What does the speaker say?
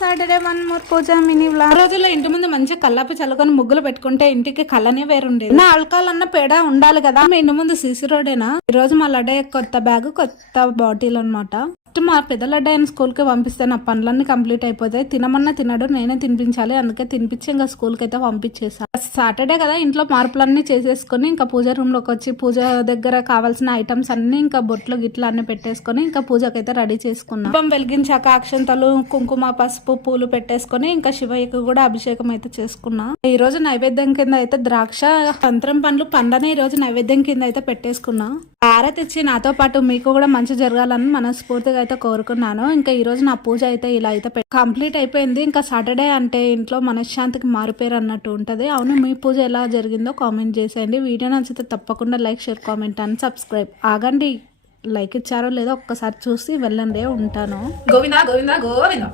Saturday one more Pooja mini vlog రోజుల్లో ఇంటి ముందు మంచిగా కల్లాపి చల్లుకొని ముగ్గులు పెట్టుకుంటే ఇంటికి కళ్ళనే వేరుండేది. నా అల్కాలన్న పేడ ఉండాలి కదా. మీ ఇంటి ముందు సిసి రోడేనా ఈ రోజు మా కొత్త బ్యాగ్ కొత్త బాటిల్ అన్నమాట. ఫస్ట్ మా పెద్దల లడ్డ ఆయన స్కూల్కి పంపిస్తే నా పనులన్నీ కంప్లీట్ అయిపోతాయి. తినమన్నా తినడు నేనే తినిపించాలి. అందుకే తినిపించి ఇంకా స్కూల్కి అయితే పంపించేసా. సాటర్డే కదా ఇంట్లో మార్పులన్నీ చేసేసుకొని ఇంకా పూజ రూమ్లోకి వచ్చి పూజ దగ్గర కావాల్సిన ఐటమ్స్ అన్ని ఇంకా బొట్లు గిట్లు అన్ని పెట్టేసుకొని ఇంకా పూజకైతే రెడీ చేసుకున్నాం. దీపం వెలిగించాక అక్షంతలు కుంకుమ పసుపు పూలు పెట్టేసుకొని ఇంకా శివయ్యకు కూడా అభిషేకం అయితే చేసుకున్నా. ఈ రోజు నైవేద్యం కింద అయితే ద్రాక్ష సంత్రం పండ్లు పండనే ఈ రోజు నైవేద్యం కింద అయితే పెట్టేసుకున్నా. భారత్ ఇచ్చి నాతో పాటు మీకు కూడా మంచి జరగాలని మనస్ఫూర్తిగా అయితే కోరుకున్నాను. ఇంకా ఈ రోజు నా పూజ అయితే ఇలా అయితే కంప్లీట్ అయిపోయింది. ఇంకా సాటర్డే అంటే ఇంట్లో మనశ్శాంతికి మారిపోయారు అన్నట్టు ఉంటది. అవును మీ పూజ ఎలా జరిగిందో కామెంట్ చేసేయండి. వీడియో నచ్చితే తప్పకుండా like share comment and subscribe. ఆగండి. లైక్ ఇచ్చారో లేదో ఒక్కసారి చూసి వెళ్ళండి. ఉంటాను. గోవిందా గోవిందా గోవిందా.